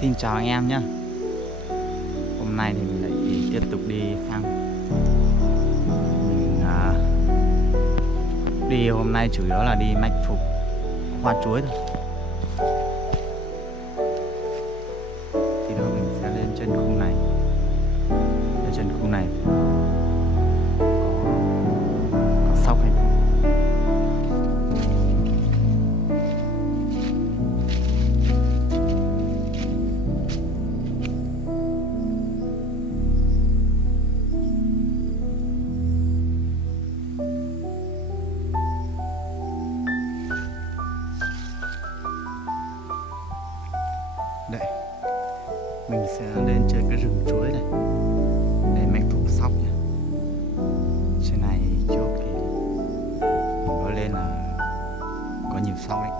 Xin chào anh em nhé. Hôm nay thì mình lại tiếp tục đi thăm. Mình đi hôm nay chủ yếu là đi mạch phục hoa chuối thôi. Thì đó mình sẽ lên trên khung này. Lên trên khung này có sóc hay không? Đây, mình sẽ lên trên cái rừng chuối này để mạch phục sóc nhé. Trên này trước thì mình có lên là có nhiều sóc đấy.